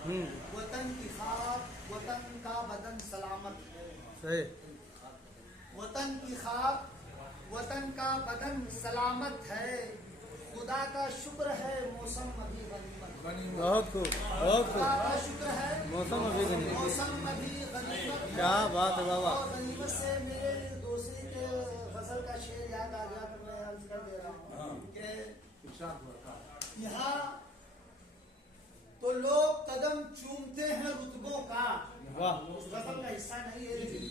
वतन की खाक वतन का बदन सलामत है। सही। वतन की खाक वतन का बदन सलामत है। खुदा का शुक्र है मौसम अभी गनीमत। बहुत खूब, बहुत खूब। खुदा का शुक्र है मौसम अभी गनीमत। मौसम अभी गनीमत। क्या बात है बाबा। और गनीमत से मेरे दोस्ती के गजल का शेर याद आ गया तो मैं अर्ज कर दे रहा हूँ कि यहाँ तो लोग कदम चूमते हैं रुतबों का। वाह। गजल का हिस्सा नहीं है लेकिन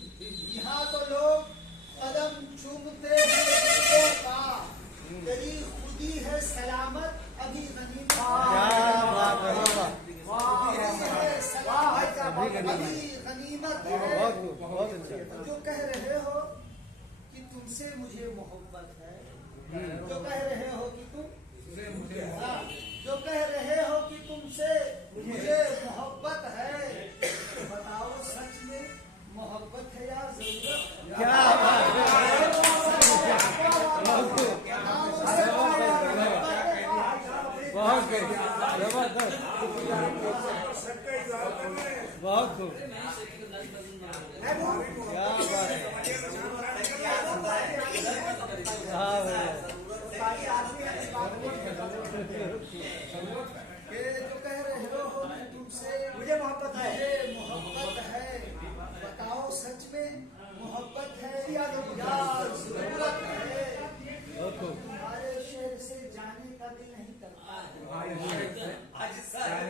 यहाँ तो लोग कदम चूमते हैं रुतबों का। तेरी खुदी है सलामत अभी गनीमत। क्या बात है बाबा। अभी गनीमत है। बहुत खूब, बहुत अच्छा। जो कह रहे हो कि तुमसे मुझे मोहब्बत है, जो कह रहे हो कि जो कह रहे हो कि तुमसे मुझे मोहब्बत है, तो बताओ सच में मोहब्बत है या जरूरत? क्या बात है। बहुत खूब, जबरदस्त। बहुत खूब। क्या बात है। हाँ भैया। जो कह रहे हो कि तुमसे मुझे मोहब्बत है, बताओ सच में मोहब्बत है या जरूरत है? बहुत खूब। हमारे शहर से जाने का दिल नहीं करता है।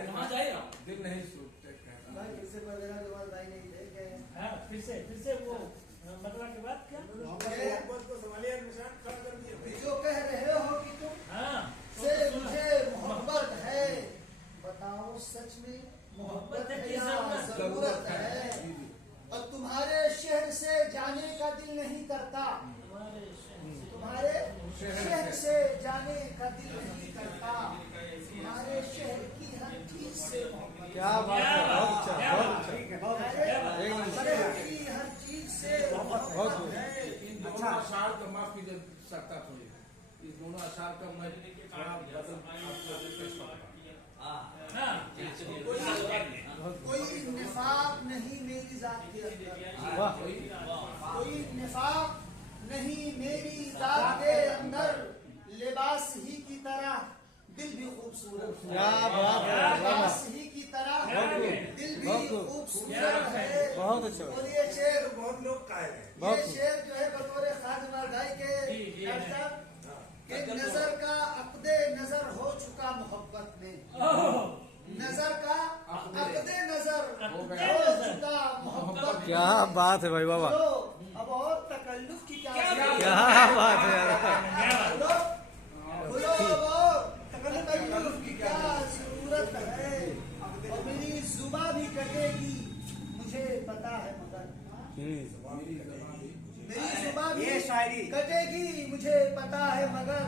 कहाँ जाएगा? दिल नहीं सूखते भाई फिर से पढ़ेगा के बाद भाई नहीं देख गए। हाँ, फिर से वो मतलब के बाद क्या? जो कह रहे हो कि तुम हाँ, से मुझे मोहब्बत है, बताओ सच में मोहब्बत है या जरूरत है? और तुम्हारे शहर से जाने का दिल नहीं करता, तुम्हारे शहर से जाने का दिल नहीं करता, तुम्हारे शहर की हर चीज से मोहब्बत। क्या बात है। बहुत अच्छा, बहुत अच्छा। तुम्हारे शहर की हर चीज से मोहब्बत है। इन दोनों अशार का माफ कीजिए सकता थोड़ी, इस दोनों अशार का मैं थोड़ा बदल कोई निफाक नहीं मेरी जात के अंदर, वाह। कोई निफाक नहीं मेरी जात के अंदर, लिबास ही की तरह दिल भी खूबसूरत है। क्या बात है बाबा। लिबास ही की तरह दिल भी खूबसूरत है। बहुत अच्छा। और ये शेर बहुत लोग काहे ये शेर जो है बतौर खादिम अदाई के कि नजर का अक़दे नजर हो चुका मोहब्बत में, नजर का अक़दे नजर हो चुका मोहब्बत। क्या बात है भाई बाबा। अब और तकल्लुफ की क्या बात है यार। बोलो अब और तकल्लुफ की क्या जरूरत है? और मेरी जुबान भी कटेगी मुझे पता है मगर, मेरी जुबान भी कटेगी मुझे पता है मगर,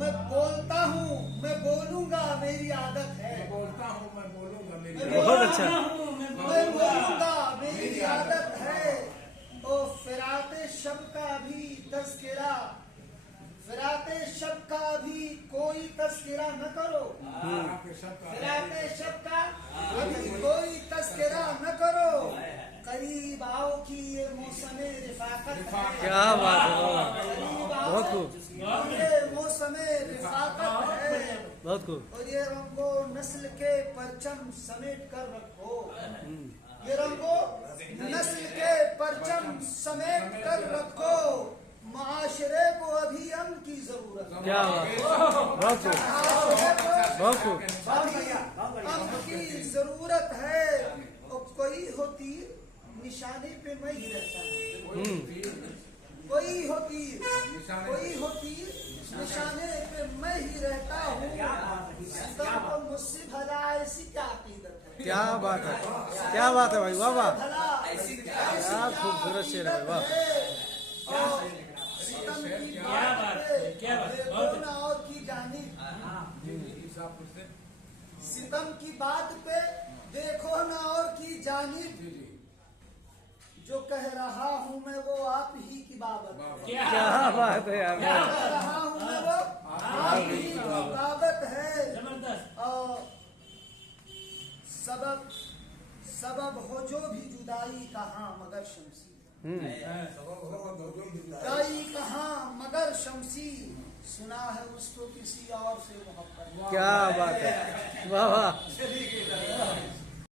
मैं बोलता हूँ मैं बोलूंगा मेरी आदत है। बोलता हूँ मैं बोलूंगा मेरी बहुत अच्छा। मैं बोलूंगा मेरी आदत है। ओ फिराते शब का भी तज़किरा, फिराते शब का भी कोई तज़किरा न करो, फिराते शब का अभी कोई तज़किरा न करो, करीब आओ की ये मौसम रिफाकत है। क्या बात है बाबा। करीब आओ बहुत खूब, ये मौसम रिफाकत है। बहुत खूब। और ये रंगो नस्ल के परचम समेट कर रखो, ये रंगो नस्ल के परचम समेट कर रखो, माशरे को अभी अमन की जरूरत है। क्या बात है। बहुत खूब, बहुत खूब। अमन की जरूरत है। और कोई हो तीर निशाने पे मैं ही रहता हूँ, कोई हो तीर निशाने पे मैं ही रहता हूँ। सितम को मुझसे भला ऐसी क्या अकीदत है? क्या बात है, क्या बात है भाई बाबा। भला ऐसी क्या खूबसूरत शेर है वाह। और सितम की बात पे देखो ना और की जानी, सितम की बात पे देखो ना और की जानी, जो कह रहा हूँ मैं वो आप ही की बाबत है। क्या बात है यार। कह रहा हूँ मैं वो आप ही की बाबत है। जबरदस्त। और सबब सबब हो जो भी जुदाई कहाँ मगर शमसी, जुदाई कहाँ मगर शमसी, सुना है उसको किसी और से मोहब्बत। क्या बात है, वाह वाह।